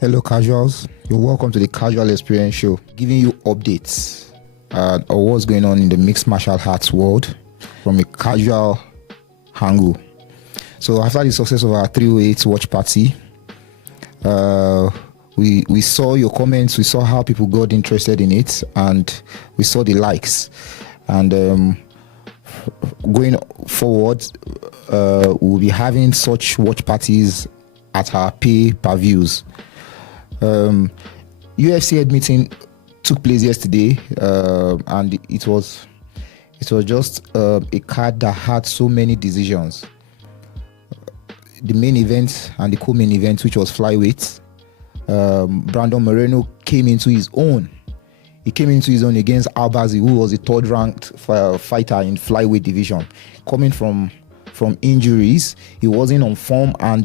Hello casuals, you're welcome to the Casual Experience Show, giving you updates on what's going on in the mixed martial arts world from a casual angle. So after the success of our 308 watch party, we saw your comments, we saw how people got interested in it, and we saw the likes. And going forward, we'll be having such watch parties at our pay-per-views. UFC Edmonton took place yesterday, and it was just a card that had so many decisions. The main event and the co-main event, which was flyweight, Brandon Moreno came into his own. He came into his own against Albazi, who was a third-ranked fighter in flyweight division, coming from injuries. He wasn't on form, and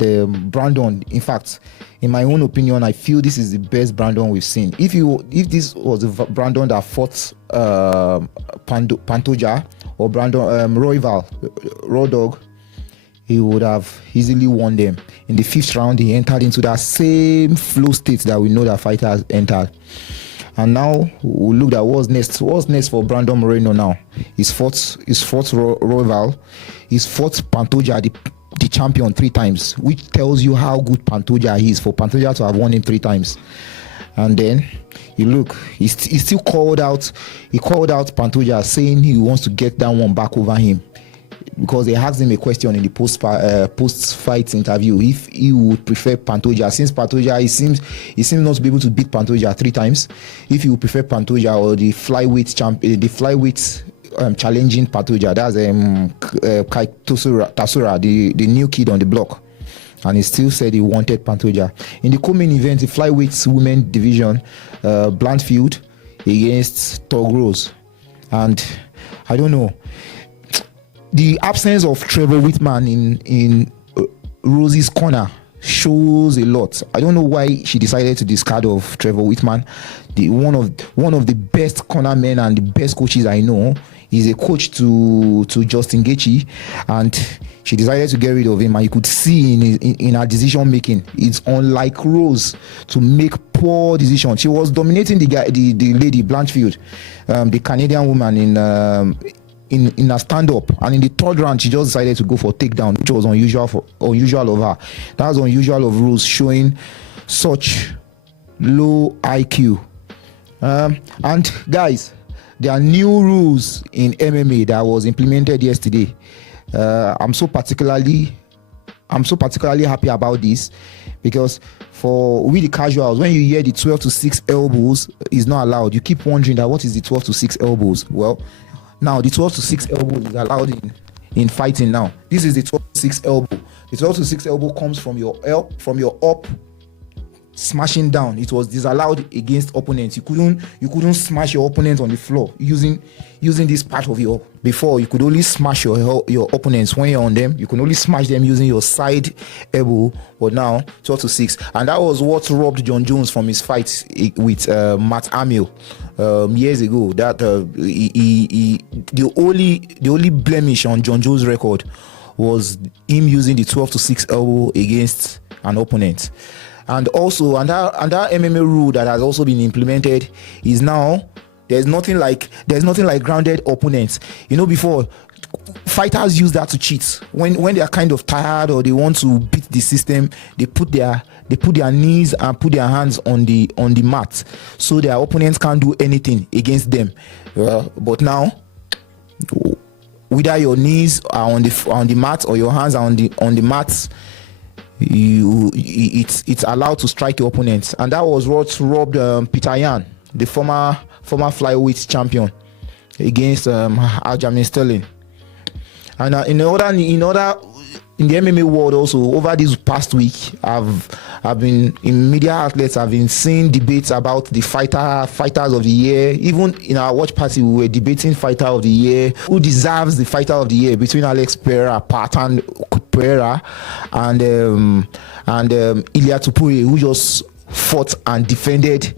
Brandon, in fact, in my own opinion, I feel this is the best Brandon we've seen. If this was the Brandon that fought Pantoja or Brandon Royval, Raw Dog, he would have easily won them. In the 5th round, he entered into that same flow state that we know that fighters entered. And now we'll look at what's next. What's next for Brandon Moreno now? He's fought Royval. He's fought Pantoja, the champion, 3 times, which tells you how good Pantoja is, for Pantoja to have won him 3 times. And then you look, he still called out. He called out Pantoja, saying he wants to get that one back over him, because they asked him a question in the post-fight interview if he would prefer Pantoja, since Pantoja he seems not to be able to beat Pantoja 3 times, if he would prefer Pantoja or the flyweight challenging Pantoja. That's Kai Tasura, the new kid on the block, and he still said he wanted Pantoja. In the co-main event, the flyweight women division, Blanchfield against Togrose, and I don't know. The absence of Trevor Whitman in Rosie's corner shows a lot. I don't know why she decided to discard of Trevor Whitman, one of the best corner men and the best coaches I know. He's a coach to Justin Gaethje, and she decided to get rid of him. And you could see in her decision making, it's unlike Rose to make poor decisions. She was dominating the lady Blanchfield, the Canadian woman, in a stand-up, and in the 3rd round she just decided to go for takedown, which was unusual of her. That was unusual of Rose, showing such low IQ. And guys, there are new rules in MMA that was implemented yesterday. I'm so particularly happy about this, because for we the casuals, when you hear the 12 to 6 elbows is not allowed, you keep wondering that what is the 12 to 6 elbows. Well, now the 12 to 6 elbow is allowed in fighting now. This is the 12 to 6 elbow. The 12 to 6 elbow comes from your up smashing down. It was disallowed against opponents. You couldn't smash your opponent on the floor using this part of your. Before, you could only smash your opponents when you're on them. You can only smash them using your side elbow. But now 12 to 6, and that was what robbed John Jones from his fight with Matt Amir years ago. That the only blemish on John Jones' record was him using the 12 to 6 elbow against an opponent. And also another MMA rule that has also been implemented is now there's nothing like grounded opponents. You know, before, fighters use that to cheat. When they are kind of tired or they want to beat the system, they put their knees and put their hands on the mat, so their opponents can't do anything against them. But now, whether your knees are on the mat or your hands are on the mat, it's allowed to strike your opponents. And that was what robbed Peter Yan, the former flyweight champion, against Aljamain Sterling. And in the MMA world also, over this past week, I've been in media outlets. I've been seeing debates about the fighters of the year. Even in our watch party, we were debating fighter of the year, who deserves the fighter of the year between Alex Pereira, Patan Pereira, and Ilia Topuria, who just fought and defended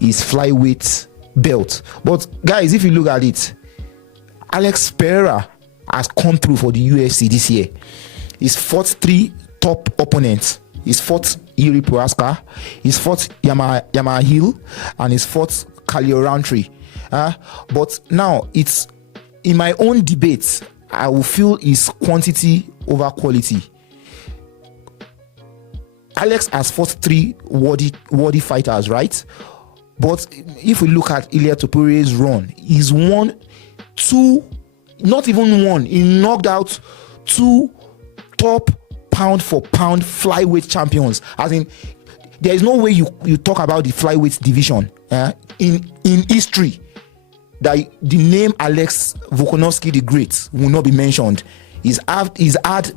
his flyweight belt. But guys, if you look at it, Alex Pereira has come through for the UFC this year. He's fought 3 top opponents. He's fought Iri Prohaska, he's fought Yama Hill, and he's fought Khalil Roundtree. But now it's in my own debates, I will feel is quantity over quality. Alex has fought 3 worthy fighters, right? But if we look at Ilia Topure's run, he's won 2, not even 1. He knocked out 2 top pound for pound flyweight champions. As in, there is no way you talk about the flyweight division in history that the name Alex Volkanovski the Great will not be mentioned. He's had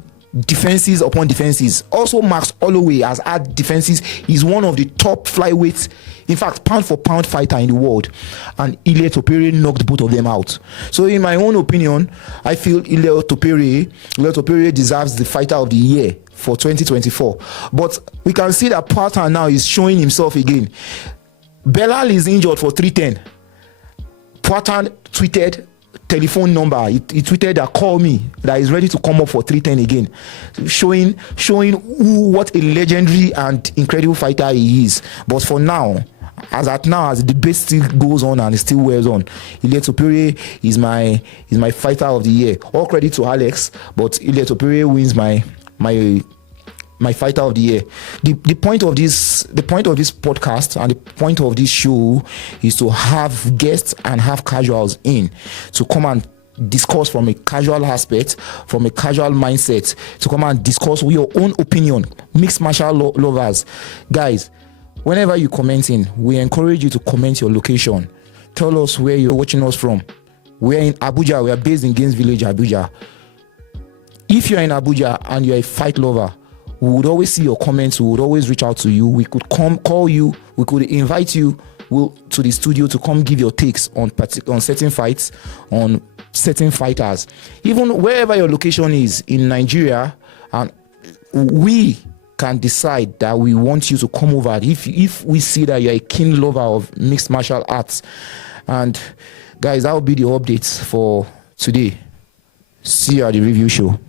defenses upon defenses. Also, Max Holloway has had defenses. He's one of the top flyweights, in fact, pound for pound fighter in the world. And Ilia Topuria knocked both of them out. So, in my own opinion, I feel Ilia Topuria deserves the fighter of the year for 2024. But we can see that Poatan now is showing himself again. Belal is injured for 310. Poatan tweeted telephone number. He tweeted that call me, that is ready to come up for 310 again, showing what a legendary and incredible fighter he is. But for now, as the debate still goes on and it still wears on, Ilia Topuria is my fighter of the year. All credit to Alex, but Ilia Topuria wins my fighter of the year. The point of this podcast and the point of this show is to have guests and have casuals in to come and discuss from a casual aspect, from a casual mindset, to come and discuss with your own opinion. Mixed martial lovers, guys, whenever you commenting, we encourage you to comment your location. Tell us where you're watching us from. We're in Abuja. We are based in Gaines Village, Abuja. If you're in Abuja and you're a fight lover, we would always see your comments. We would always reach out to you. We could call you. We could invite you to the studio to come give your takes on certain fights, on certain fighters. Even wherever your location is in Nigeria, and we can decide that we want you to come over if we see that you're a keen lover of mixed martial arts. And guys, that will be the updates for today. See you at the review show.